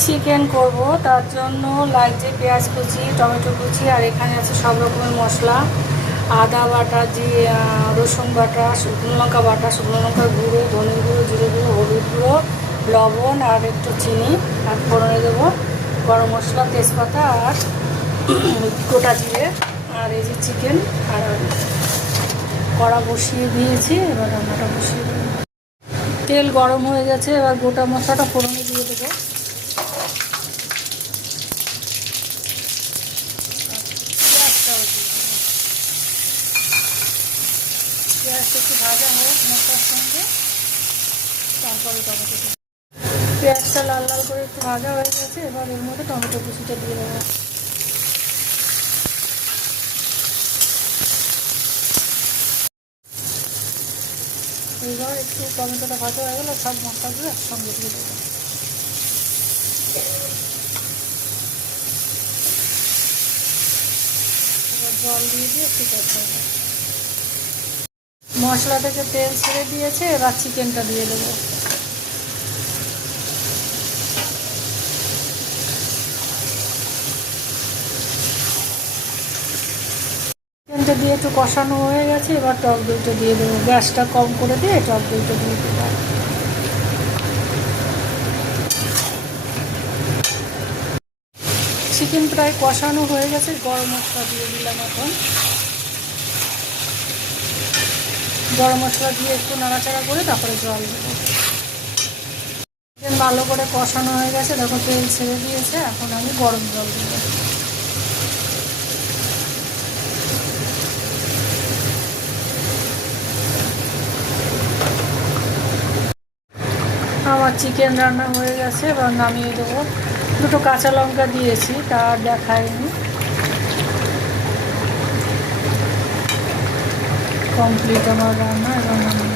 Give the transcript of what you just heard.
Chicken করব, তার জন্য লাগছে পেঁয়াজ কুচি, টমেটো কুচি, আর এখানে আছে সব রকমের মশলা, আদা বাটা, রসুন বাটা, শুকনো লঙ্কা বাটা, শুকনো লঙ্কার গুঁড়ো, ধনে গুঁড়ো, জিরে গুঁড়ো, হলুদ গুঁড়ো, লবণ আর একটু চিনি, আর ফোড়নে দেবো গরম মশলা, তেজপাতা আর গোটা জিরে। আর এই যে চিকেন, আর কড়া বসিয়ে দিয়েছি, এবার রান্নাটা বসিয়ে দেবো। তেল গরম হয়ে গেছে, এবার গোটা মশলাটা ফোড়নে দিয়ে দেবো। পেঁয়াজটা একটু ভাজা হোক মশলার সঙ্গে, তারপরে টমেটো। পেঁয়াজটা লাল লাল করে একটু ভাজা হয়ে গেছে, এবার এর মধ্যে টমেটো কুচিটা দিয়ে দেবো। এবার একটু টমেটোটা ভাজা হয়ে গেলে সব মশলাগুলো একসঙ্গে দিয়ে দেবো। এবার জল দিয়ে একটু করতে হবে। মশলা থেকে তেল ছেড়ে দিয়েছে, এবার চিকেনটা দিয়ে দেবো। চিকেনটা দিয়ে একটু কষানো হয়ে গেছে, এবার টক দইটা দিয়ে দেবো। গ্যাসটা কম করে দিয়ে টক দইটা দিয়ে দেবো। চিকেন প্রায় কষানো হয়ে গেছে, গরম মশলা দিয়ে দিলাম। এখন গরম মশলা দিয়ে একটু নাড়াচাড়া করে তারপরে জল দেবো। চিকেন ভালো করে কষানো হয়ে গেছে, দেখো তেল ছেড়ে দিয়েছে, এখন আমি গরম জল দেবো। আমার চিকেন রান্না হয়ে গেছে, এবার নামিয়ে দেবো। দুটো কাঁচা লঙ্কা দিয়েছি, তা আর দেখাইনি। কমপ্লিট আমার রান্না, এবার নামিয়ে